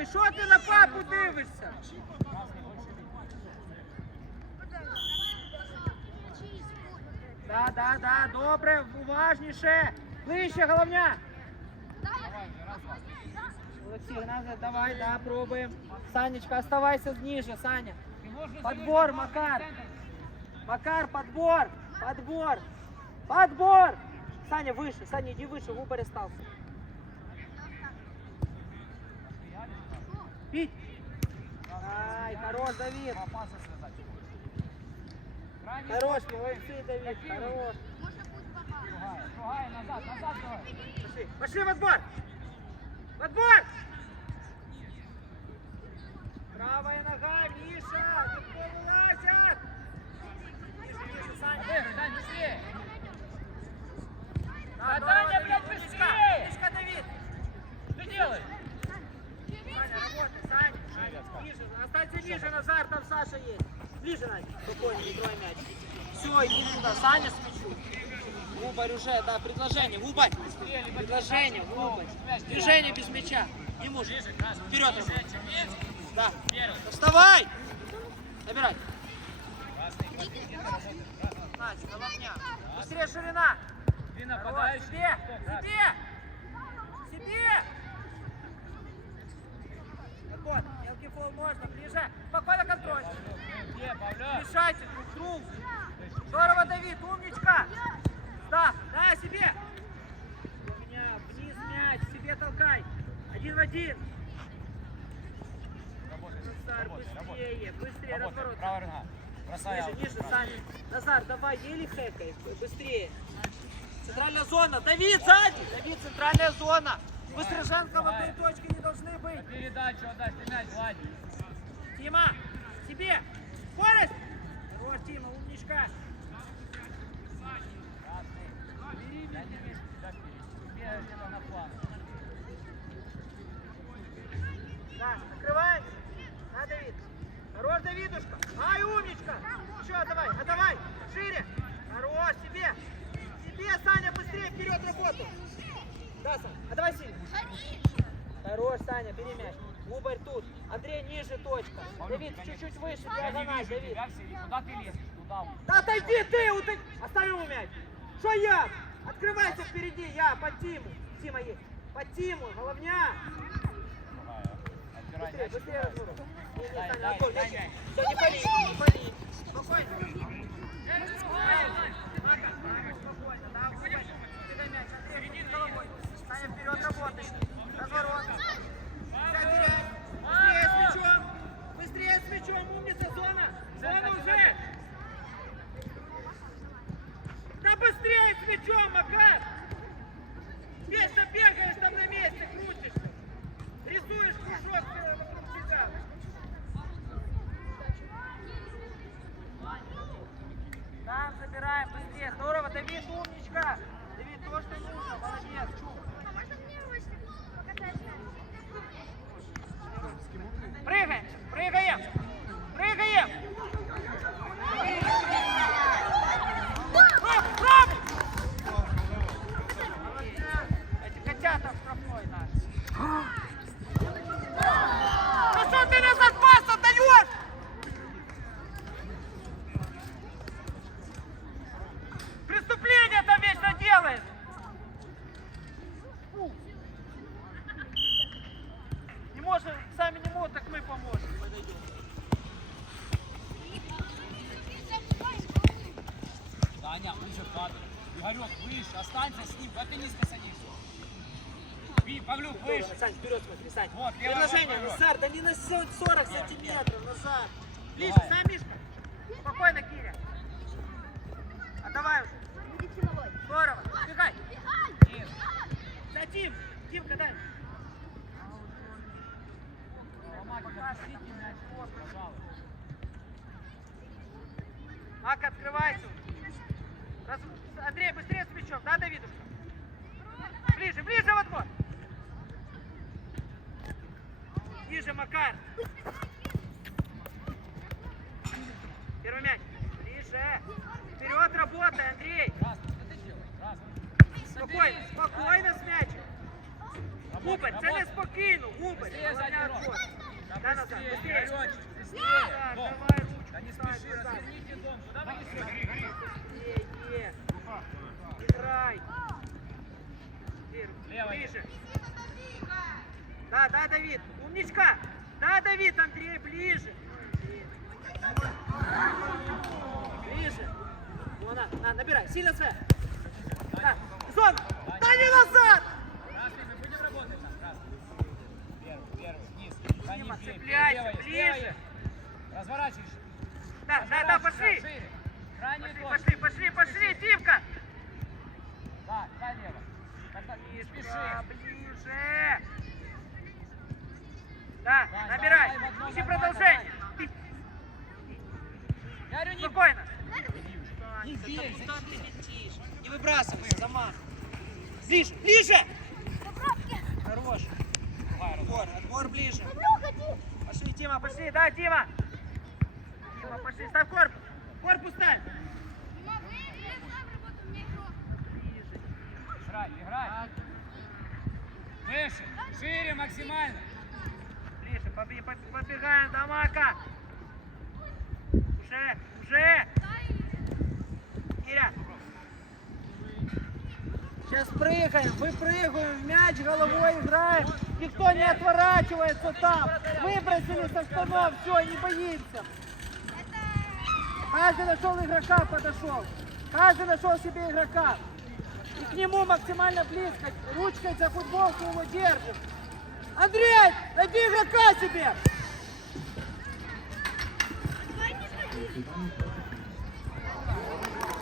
готовий. Що ти на папу дивишся? Да, да, да, добре, уважніше. Ближче, головня. Олексій, надо, давай, да, пробуем. Санечка, оставайся ниже, Саня. Подбор, Макар. Макар, подбор. Подбор. Подбор. Саня, выше. Саня, иди выше. В упоре остался. Пить. Ай, хорош, Давид. Хорош, молодцы, Давид. Хорош. Пошли. Пошли в отбор. В отбор. Правая нога, Миша. Легко вылазят. Ниже, ниже, Саня. Да, Да, Даня, блядь, быстрее. Умничка, Давид. Что делаешь? Саня, работай, Саня. Ниже, Назар, там Саша есть. Ближе, Надя. Спокойно, не трой мяч. Все, иди сюда, Саня с мячу. Губарь уже, да, предложение, Губарь. Предложение, Губарь. Движение без мяча. Не можешь. Вперед. Да. Вставай! Набирай. Надя, головня. Быстрее ширина. Ты нападающий. Себе! Себе! Себе! Вот, мелкий фол можно, ближе. Спокойно контроль. Мешайте друг другу. Здорово, Давид, умничка. Да, да, себе. У меня вниз мяч, себе толкай. Один в один. Назар, быстрее, быстрее, разворот. правая нога. Бросай Ниже, ниже, Саня. Назар, давай, еле хэкай, быстрее. Центральная зона. Давид, сзади. Давид, центральная зона. Быстроженко в одной точке не должны На быть. передачу отдашь мяч, Владик. Тима, себе. Скорость. Хорош, Тима, умничка. Тебе на. Да, открываем. Да, Давид. Хорош, Давидушка. Ай, умничка. Еще, давай, а давай. Шире. Хорош, себе. Себе, Саня, быстрее вперед работу. Да, Саня. А давай сильно. Хорош, Саня, бери мяч. Губарь тут. Андрей, ниже точка. Давид, чуть-чуть выше, Я не диагональ, вижу Давид. Куда ты лезешь? Туда. Да отойди ты, вот ты. Оставь ему мяч. Что я? Открывайся впереди, я, под Тиму. Тима есть. Под Тиму, головня. Быстрее, быстрее разворот. Не, не, Саня, дай, отбой, дай мяч. мяч. Все, не пали, не пали. Спокойно. Мака, спокойно, да, уходим. Кидай мяч, Андрей, головой. Саня, вперед работай. Разворот. Сейчас теряй. Быстрее с мячом. Быстрее с мячом, умница, зона. Зона уже. Да быстрее с мячом, Макар. Вечно бегаешь там на месте, крутишься. Рисуешь кружок вокруг себя. Там забираем быстрее. Здорово, Давид, умничка. Давид, то, что нужно. Молодец. Чу. Прыгаем, прыгаем, прыгаем. Оп, оп! Эти котята в штрафной наш. Ну что ты назад пас отдаешь? Преступление там вечно делает. Не можем, сами не могут, так мы поможем. Подойдем. Даня, уже падает. Игорек, выше, останься с ним. Как ты низко садишься? Ви, Павлюк, выше. Сань, вперед смотри, Сань. Вот, левая Предложение, нога вперед. Назар, да не на 40 сантиметров. Ближе, Давай. сам, Мишка. Спокойно, Киря. Отдавай уже. Здорово. Бегай. Ниже. За Тим. Тимка, дай. Мак, открывайся. Раз- Андрей, быстрее с мячом. Да, Давидушка? Ближе, ближе в отбор. Ниже, Макар. Первый мяч. Ближе. Вперед работай, Андрей. Спокойно, спокойно с мячем. Губер, це не спокійно, отбор. Да Да, назад, быстрее. Дом. давай ручку. Да не спеши, разверните дом. Куда вы несете? Играй. Ближе. Да, да, Давид. Умничка. Да, Давид, Андрей, ближе. Ближе. Ну, на, на, набирай. Сильно свет. Да. Зон. Да не назад. Цепляйся, ближе. левая. Разворачиваешь. Да, да, да, пошли. Пошли, пошли, пошли, пошли, Димка. Да, да, лево. Тогда не спеши. Ближе. Да, набирай. Ищи продолжение. Я говорю, не Спокойно. Не бей, куда ты летишь? Не выбрасывай, замах. Ближе, ближе. Хорош. Давай, Отбор, отбор ближе. Пошли, Дима, пошли, да, Дима. Дима, пошли, ставь корпус. Корпус ставь. Ближе. Играй, играй. Выше, шире максимально. Побегаем до мака. Уже, уже. Киря. Сейчас прыгаем, выпрыгиваем, в мяч головой играем. Никто не отворачивается там. Выбросили со штанов, все, не боимся. Каждый нашел игрока, подошел. Каждый нашел себе игрока. И к нему максимально близко. Ручкой за футболку его держим. Андрей, найди игрока себе!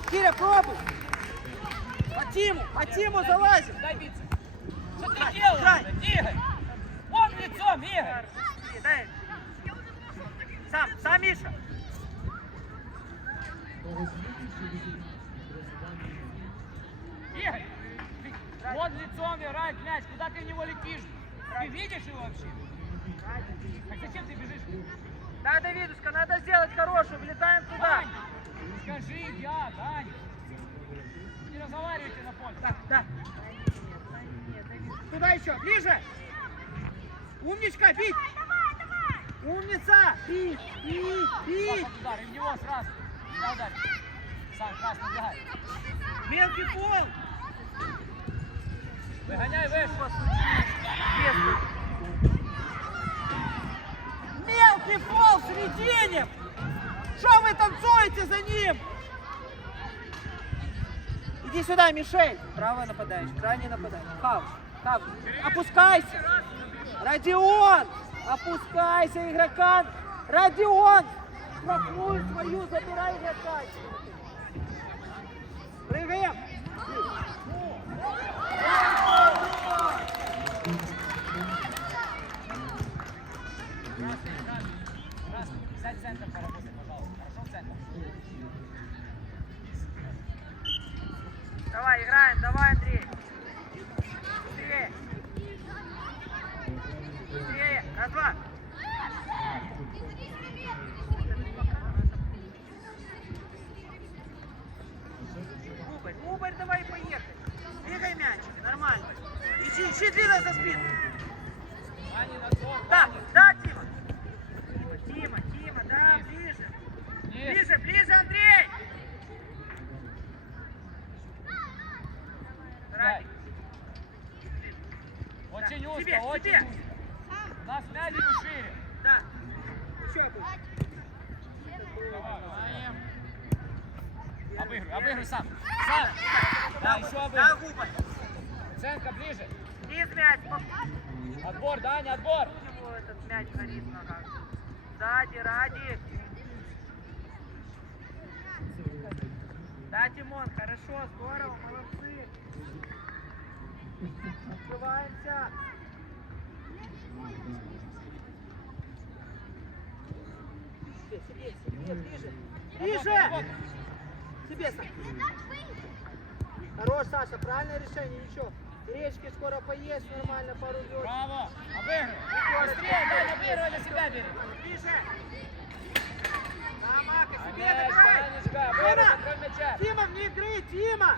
Киря, пробуй! По Тиму, по Тиму залазим! Бицепс. Что ты делаешь? Игорь? Вон лицом, Игорь. Дай. Сам, сам Миша. Игорь, вон лицом играет мяч. Куда ты в него летишь? Ты видишь его вообще? Так зачем ты бежишь? Да, Давидушка, надо сделать хорошую, влетаем туда. Вань, скажи я, Дань. Не разговаривайте на поле. Да, да. Туда еще, ближе. Умничка, бить. Умница. Бить, бить, бить. Пошел удар, и в него сразу. Да, удар. Сам красный бегай. Мелкий фол. Мелкий фол в середине. Что танцуете за ним? Иди сюда, Мишель. Правый нападающий, крайний нападающий. Хав, Хав, опускайся. Родион, опускайся, игрока. Родион, штрафную свою, забирай игрока. Прыгаем. Красный, Ближе, ближе, Андрей. Радик. Очень Да, узко, себе, очень себе. узко. Нас идет шире. Да. Еще будет. Обыгрывай, обыгрывай сам. Сам. Да, еще Да, обыгрывай. Ценка ближе. Низ мяч. Отбор, Даня, отбор. У него этот мяч горит в ногах. Сзади, Радик. Да, Тимон, хорошо, здорово, молодцы. Открываемся. Себе, себе, себе, ближе. Ближе! Себе, Саша. Хорош, Саша, правильное решение, ничего. Речки скоро поесть, нормально пару лёд. Браво. Обыгрывай. Быстрее, Даня, обыгрывай на себя бери. Ближе. Да, Мака, себе Мяч, давай. Мяча. Тима, вне игры, Тима.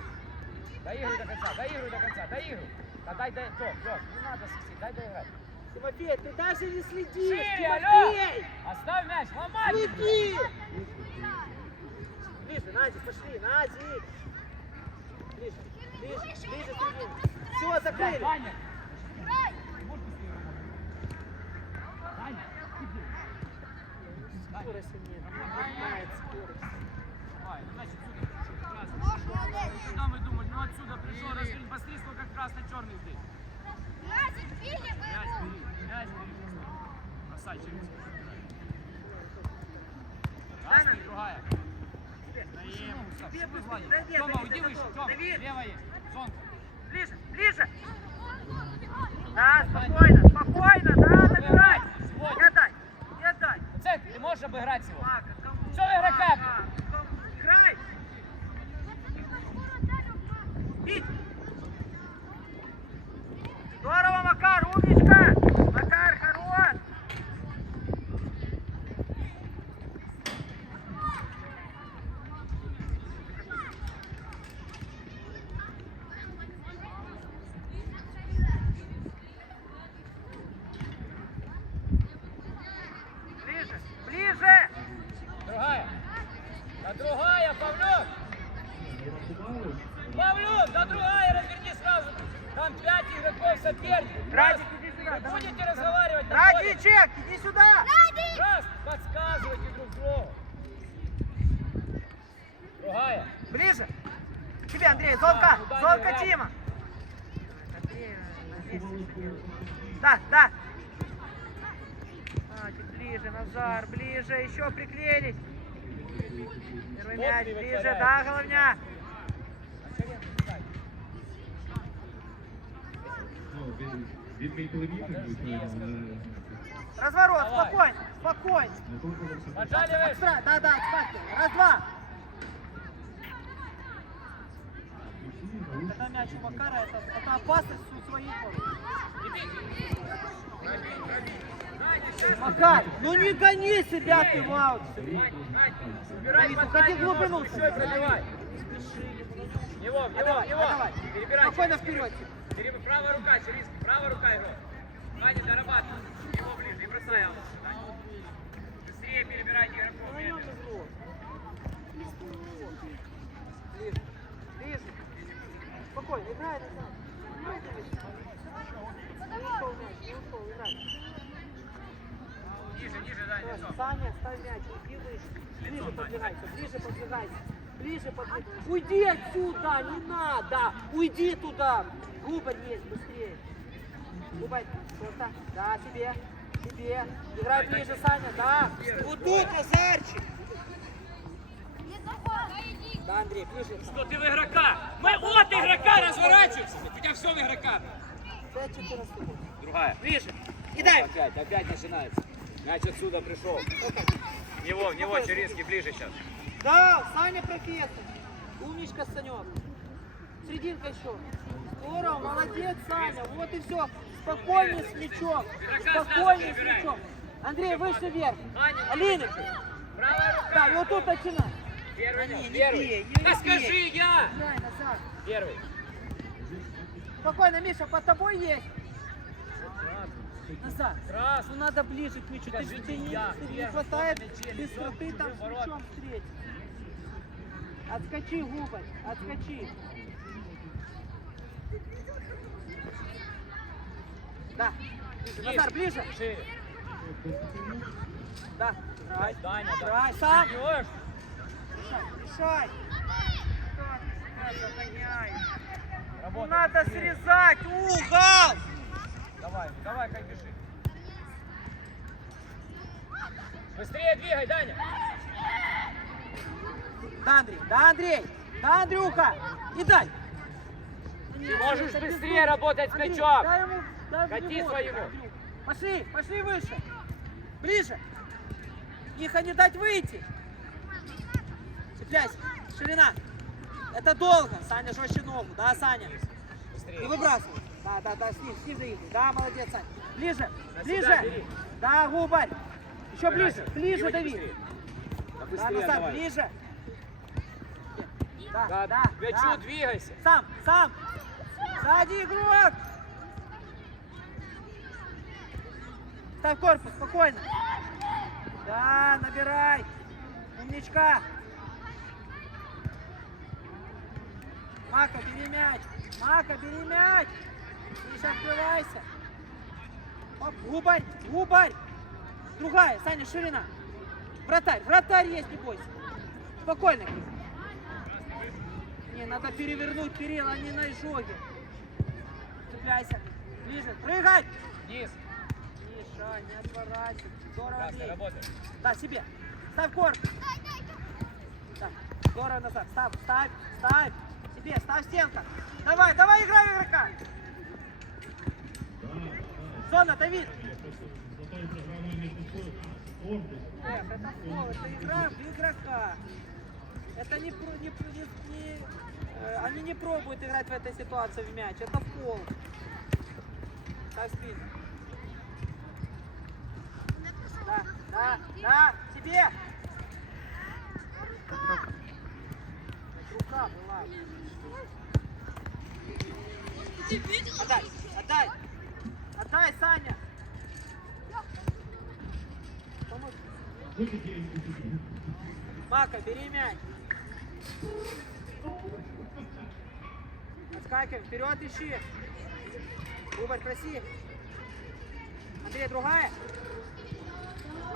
Доигрывай до конца, доигрывай до конца, доигрывай. А дай, дай, Лёш, Лёш, не надо свистеть, дай доиграть. Тимофей, ты даже не следишь! Шире, алло! Тимофей! Оставь мяч, ломай! Следи! Ближе, Назик, пошли, Назик! Ближе, ближе, ближе, середину. Все, закрыли! Ваня! Будь быстрее работать. Ваня, иди. Ваня, Скорости нет, не хватает скорости. давай, ну, значит, сюда мы думали? Ну отсюда пришел, раскрыть быстрее, сколько красно-черный здесь. Мяч бери, мяч. Бросай через. Красный, другая. Наем. Дави, уйди выше, то, Тёма, дави. лево есть, зонка. Ближе, ближе! Да, спокойно, спокойно, да, набирай! Не отдай, не отдай! В центре, ты можешь обыграть его? Мага, кому? Всё, игрока. Мага, кому? Играй! Бить! Здорово, Макар, умничка! Макар, хорош! Ближе, ближе! Другая. Да другая, Павлюк! Павлюк, да другая, разверни сразу. Там пять соперников. Радик, иди сюда, Вы давай. будете разговаривать? Радичек, иди сюда! Раз, подсказывайте друг другу. Другая. Ближе! Тебе, Андрей, зонка! играй. Тима! Да, да! А, чуть ближе, Назар, ближе, еще приклеились! Первый мяч, ближе, да, головня! Разворот, Давай. спокойно, спокойно! Поджали выше. Отстра- Да, да, отставьте. Раз, два! Когда мяч у Макара, это, это опасность у своих. Макар, ну не гони себя ты в аут. Убирай Уходи глубину. и пробивай. Него, Давай, в него. давай. Перебирай. Спокойно через- вперед. Переб- Правая рука, Черинский, правая рука игрок. Ваня, дорабатывай. Его ближе, и бросай его. Быстрее перебирайте игроков. Ближе, ближе. Спокойно, играй назад. Играй. Не ушел мяч, не ушел, играй. Ниже, ниже, дай, Давай, лицо. Саня, ставь мяч, иди выше. Ближе подбирайся, ближе подбирайся. Ближе подбирайся. Уйди отсюда, не надо. Уйди туда. Губарь есть, быстрее. Губарь, просто. Да, себе, себе. Играй ближе, Саня, да. Вот тут, Назарчик. Да, Андрей, ближе. Что ты в игрока? Мы от игрока разворачиваемся. У тебя все в игрока. Це 14 год. Другая. Ближе. И дай. Опять, опять начинается. Мяч отсюда пришел. В него, в него, Черинский ближе сейчас. Да, Саня профессор. Умничка, Санек. Серединка еще. Здорово, молодец, Саня. Вот и все. Спокойно с мячом. Спокойно с мячом. Андрей, выше вверх. Алина. Да, вот тут начинай. Первый, Не, не первый. бей, не да скажи я. Первый. Спокойно, Миша, под тобой есть. Назад. Красный. Ну надо ближе к мячу. Ты, Скажите ты не, я. ты не хватает быстроты лицом там с мячом встретить. Отскочи, Губарь, отскочи. Да. Ближе. Назар, ближе. Шире. Да. Играй. Даня, да. Играй, сам. Решай. Ты? Ну надо срезать угол. Давай, давай, как бежи. Быстрее двигай, Даня. Да, Андрей, да, Андрей. Да, Андрюха. И дай. Ты можешь быстрее работать с мячом. дай ему- дай Кати своему. Пошли, пошли выше. Ближе. Тихо, не дать выйти. Цепляйся. Ширина. Это долго. Саня жестче ногу. Да, Саня. Не Быстрее. выбрасывай. Да, да, да, с ним, с ним доедешь. Да, молодец, Сань. Ближе, да ближе. Сюда, да, губарь. Еще ближе, ближе дави. Быстрее. Да, быстрее, да, ну, давай. ближе. Да, да, да. Мячу, да. двигайся. Сам, сам. Сади, игрок. Ставь корпус, спокойно. Да, набирай. Умничка. Мака, бери мяч. Мака, бери мяч. Миша, открывайся. Оп, губарь, губарь. Другая, Саня, ширина. Вратарь, вратарь есть, не бойся. Спокойно. Не, надо перевернуть перил, а не на изжоге. Цепляйся. Ближе, прыгай. Низ. Миша, не отворачивайся. Здорово, Красный, работай. Да, себе. Ставь корпус. Так, здорово назад. Ставь, ставь, ставь. Себе, ставь стенка. Давай, давай, играй игрока. Зона, Давид. Эх, это фол, это игра в игрока. Это не, про- не, про- не, не- э, они не пробуют играть в этой ситуации в мяч. Это фол. Так, спин. Да, да, да, тебе. Это рука была. Отдай, отдай. Отдай, Саня. Мака, бери мяч. Отскакиваем, вперед ищи. Губарь, проси. Андрей, другая.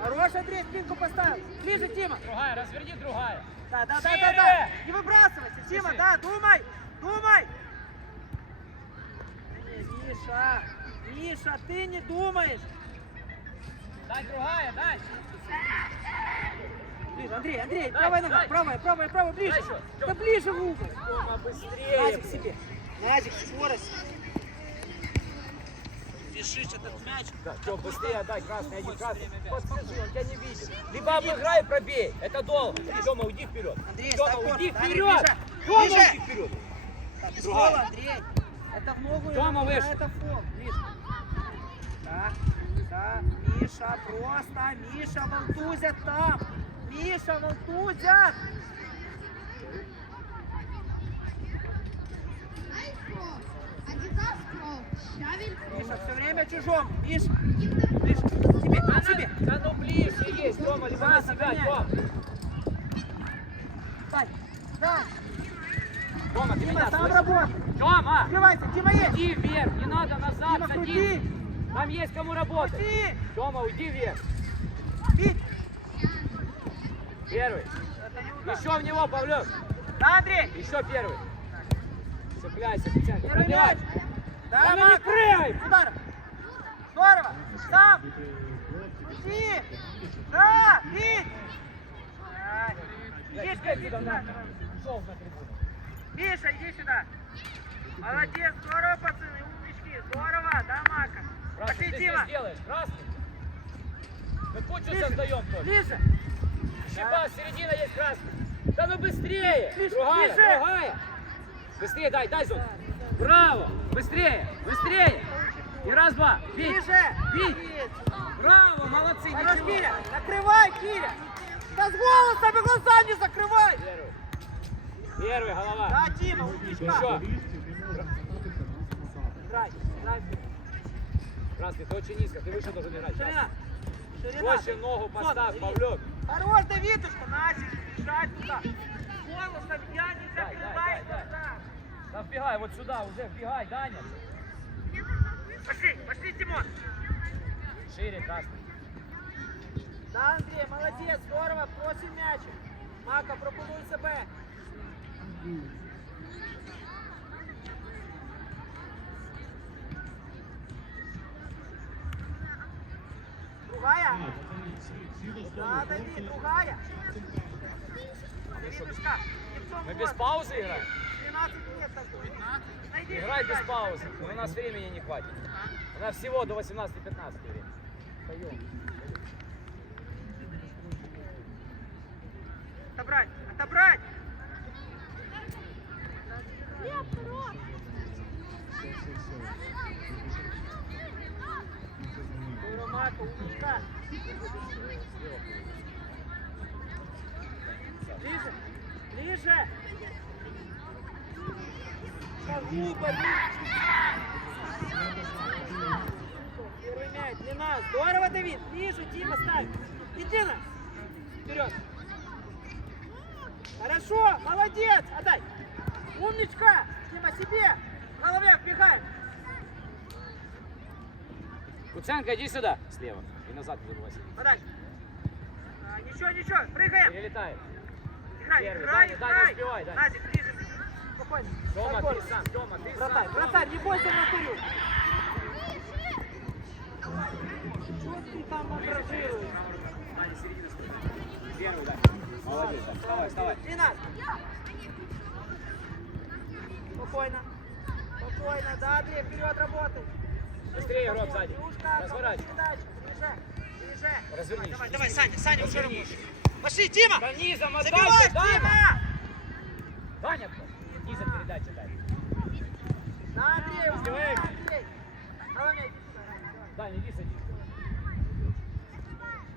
Хорош, Андрей, спинку поставил. Ближе, Тима. Другая, разверни другая. Да, да, да, Шире! да, да. Не выбрасывайся, Тима, да, думай, думай. Не, Миша, Миша, ты не думаешь. Дай другая, дай. Ближе, Андрей, Андрей, Дай, правая нога, дай. правая, правая, правая, ближе. Дай еще, Да ближе в угол. Тома, быстрее. Назик себе. Назик, скорость. Бежишь этот мяч. Да, Тём, быстрее отдай, красный, один красный. Подскажи, он тебя не видит. Либо обыграй, пробей. Это долго. Тёма, уйди вперед. Андрей, Тёма, уйди вперед. Тёма, уйди вперед. Так, Другая. Андрей. Это в выше. Это фол. Ближе. Да, да. Миша, просто. Миша, волтузят там. Миша, волтузят. Миша, все время чужом. Миша, ближе. Себе, Да, себе. Да ну ближе есть, Тёма, либо на себя. Тём. Сань, Сань. Тёма, ты Дима, меня сам слышишь? работай. Тёма, Открывайся, Дима есть. иди вверх, не надо назад Дима, крути. Там есть кому работать. Крути. Тёма, уйди вверх. Бить. Первый. Еще в него, Павлюк. Да, Андрей. Еще первый. Цепляйся, Петянка. Пробивай. Да Мак. Удар. Здорово. Сам. Крути. Да, бить. Ай. Иди, сюда. Миша, иди сюда. Молодец, здорово, пацаны, умнички. Здорово, да, Мака. Красный, Пошли, ты Дима. делаешь? Красный? Мы кучу Ближе, создаем только. Ближе. Щипа, середина есть красный. Да ну быстрее! Ближе, другая, ближе. другая. Быстрее дай, дай зон. Браво! Быстрее, быстрее. И раз, два. Бить. Ближе. Бить. Браво, молодцы. Хорош. Киря. Накрывай, Киря. Да с голосом и глаза не закрывай. Первый. Первый, голова. Да, Дима. Еще. Играй, играй. Красный, ты очень низко, ты выше должен играть. Ширина. Ширина. Больше ногу поставь. Павлюк. Хорош, Давидушка, Насик, бежать туда. Голосом я не закрывай глаза. Да вбегай вот сюда, уже вбегай, Даня. Пошли, пошли, Тимон. Шире, красный. Да, Андрей, молодец, здорово, просим м'ячик. Мака, пропонуй себе. Другая? Да, Давид, другая. Мы без паузы играем? 13 лет так будет. Найди Играй без паузы. У нас времени не хватит. У нас всего до 18-15 время. Даем. Отобрать, отобрать. Здорово, Мака, умничка. Ближе, ближе. Борись. Первый мяч, длина. Здорово, Давид. Ближе, Дима, ставь. Иди на. Вперед. Хорошо, молодец. Отдай. Умничка. Дима, себе. Голове вбегай. Куценко, иди сюда. Слева. И назад не забывайся. Подай. А, ничего, ничего. Прыгаем. Перелетает. Играй, Первый. играй, Даня, Даня, играй. успевай, Даня. Назик, ближе. Спокойно. Тома, Спокойно. ты сам, Тома, ты сам. Вратарь, Тома. вратарь, не бойся на турю. Чего ты там ангажируешь? Даня, середина стой. Первый, да. Молодец, да. Вставай, вставай. Дина. Спокойно. Спокойно. Да, Андрей, вперед работай. Быстрее, Роб, сзади. Разворачивай. Развернись. Давай, давай, Саня, Саня уже работает. Пошли, Дима. Да низом отдайте, Даня. Дима. Даня, низом передача дай. На, Андрей, сюда. Даня, иди садись.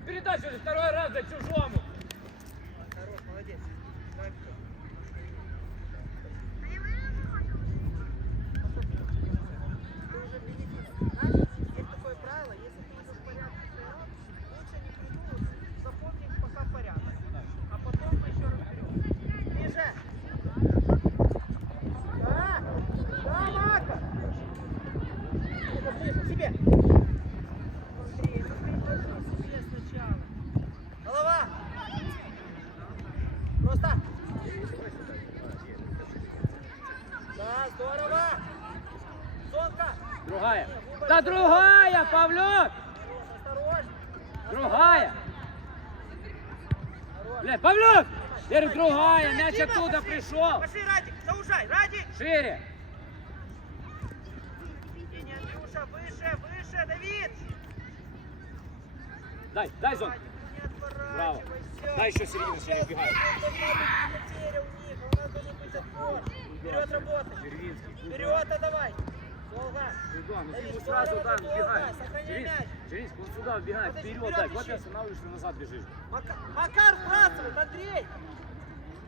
Передачу уже второй раз да чужому. Хорош, молодец. Давай, вперед. Ты уже бенефис. Знаешь, есть такое правило, если ты уже в порядке стоял, лучше не придумывать, запомни пока порядок. А потом мы еще разберем. Ближе. Да, да, Мака. Это ближе, к себе. Быстрее, быстрее, держи себе сначала. Голова. Просто. Да, здорово. Зонка. Другая. Да другая, Павлюк! Другая! Блядь, Павлюк! Теперь другая, мяч оттуда пришел. Пошли, Радик, заужай, Радик. Шире. Андрюша, выше, выше, Давид. Дай, дай зон. Отворачивайся. Браво. Дай еще середину, не убегай. Вперед работай. Вперед отдавай. Куда? Ну ты ему сразу там вбегай. Мяч. Червинский, он сюда Подожди, вперед дай. Вот ты останавливаешься, назад бежишь. Мака- Макар сбрасывает, Андрей.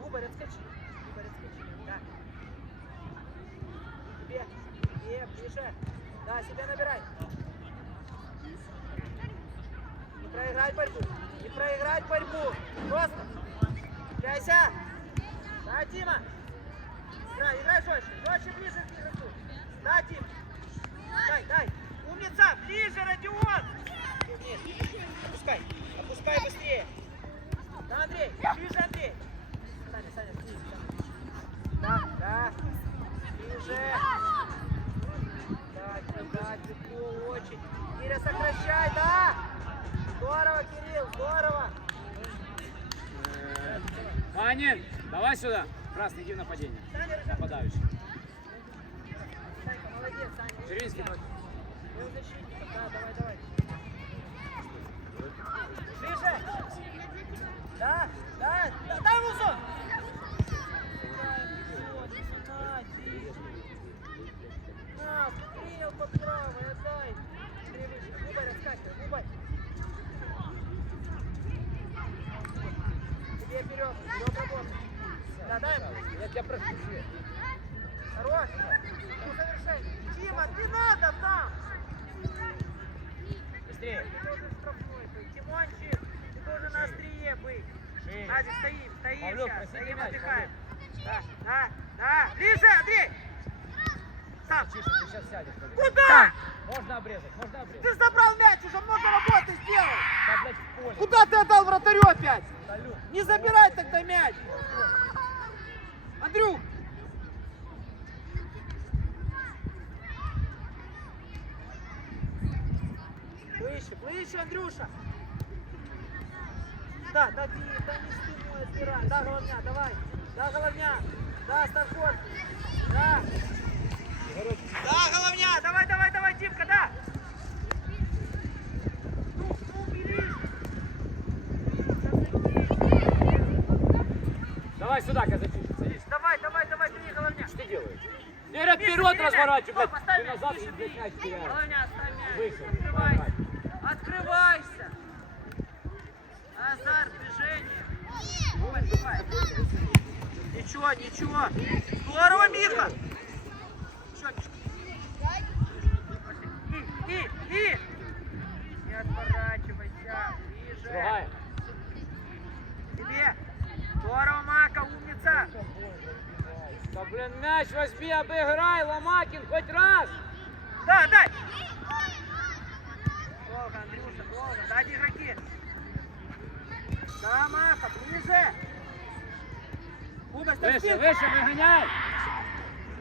Губарь, отскочи. Губарь, отскочи. Да. Тебе, тебе, ближе. Да, себя набирай. Не проиграть борьбу. Не проиграть борьбу. Просто. Цепляйся. Да, Дима. Играй, играй жестче. Жестче ближе к игроку. Да, Дим. Дай, дай. Умница. Ближе, Родион. Опускай. Опускай быстрее. Да, Андрей. Ближе, Андрей. Саня, Саня, ближе. Да, да. Ближе. Да, да, тепло очень. Киря, сокращай, да. Здорово, Кирилл, здорово. Панин, давай сюда. Красный, иди в нападение. Нападающий. Был защитником, да, давай, давай. Ближе. Да, да, да, дай зон. На, стрел под правой, отдай. Губарь, отскакивай, губарь. Тебе вперед, вперед работай. Да, дай. Я тебя прошу. Хорош. Усовершенствуй. Дима, не надо там. Быстрее. Ты должен штрафной быть. Тимончик, ты должен на острие быть. Назик, стоим, стоим Павлёк, сейчас, стоим, отдыхаем. Да, да, да. Ближе, Андрей. Сам. Тише, ты сейчас сядешь. Куда? Можно обрезать, можно обрезать. Ты забрал мяч, уже много работы сделал. Да, блядь, в поле. Куда ты отдал вратарю опять? Салют. Не забирай тогда мяч. Андрюх. Выше, выше, Андрюша. Да, да, ты, да не спиной отбирай. Да, головня, давай. Да, головня. Да, Старкот. Да. Да, головня. Давай, давай, давай, Димка, да. Ну, ну, бери. Давай сюда, казачище, садись. Давай, давай, давай, бери, головня. Что ты делаешь? Миша, вперед разворачивай, блядь. Ты назад блядь. Головня, оставь мяч. Открывайся. Открывайся. Азарт, движение. Ничего, ничего. Здорово, Миха. И, и, и. Другая. Тебе. Здорово, Мака, умница. Да, блин, мяч возьми, обыграй, Ломакин, хоть раз. Да, дай. Сзади игроки. Да, Мака, ближе. Губарь, Выше, спинка. выше, выгоняй.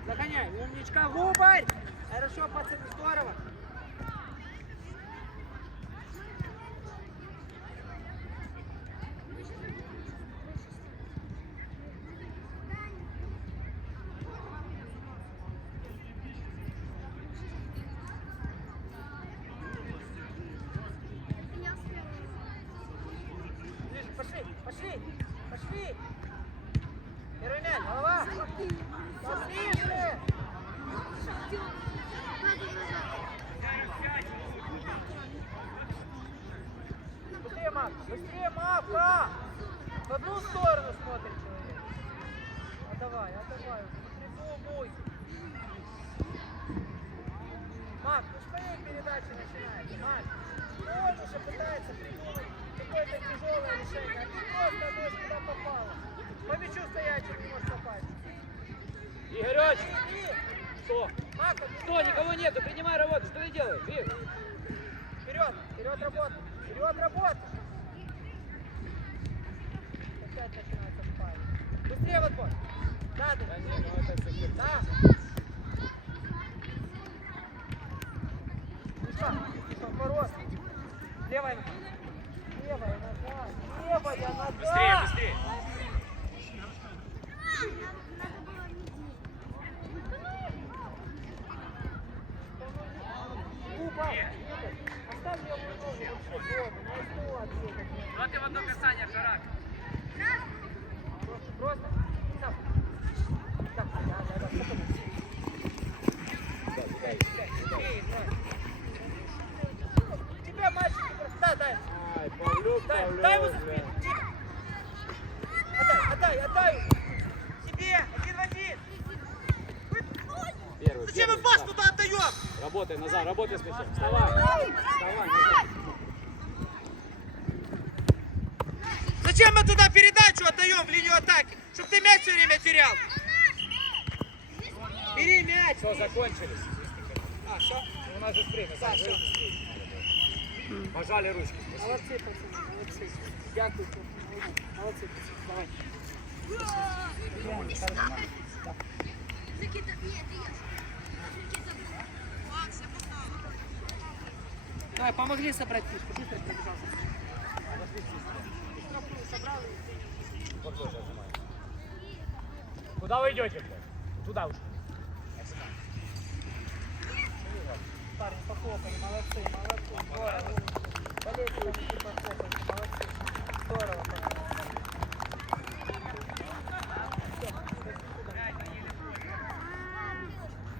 Загоняй. Умничка, Губарь. Хорошо, пацаны, здорово. Пошли, пошли, пошли. Первый мяч, голова. Поближе. Быстрее, Мак, быстрее, Мака! В одну сторону смотрит человек. А давай, а придумай. Мак, ну скорее передача начинается, Мак. Он уже пытается придумать какое-то тяжелое решение, ты просто можешь куда попало. По мячу стоячий не можешь попасть. Игорёч, что? Мак, Что, никого нету, принимай работу, что ты делаешь? Вик? Вперед, вперед работа, вперед работа. Опять начинается спать. Быстрее в отбор. Да, да. Да ну. Да. Миша, Миша, мороз. Левая нога. Левая нога. Левая нога. Быстрее, быстрее. Куба. Оставь левую ногу. Вообще дома. Ну что отсюда? Ну ты в одно касание, Шарак. Просто, просто. Так. Так, да, да, да. Тебя мальчики просто... Да, дай. Дай, дай ему за спину. Тихо. Отдай, отдай, отдай. Тебе, один в один. Зачем мы пас да. туда отдаем? Работай, назад, работай с мячом. Вставай. Вставай. Зачем мы туда передачу отдаем в линию атаки? Чтобы ты мяч все время терял. Бери мяч. Все, закончились. А, что? У нас же время, Да. Пожали ручки. Молодцы, пацаны, молодцы. Дякую. Молодцы, пацаны. Давай. Давай, помогли собрать фишку. Быстро пробежался. Куда вы идете? Туда уж. парни похлопали. Молодцы, молодцы. Здорово. Болельщики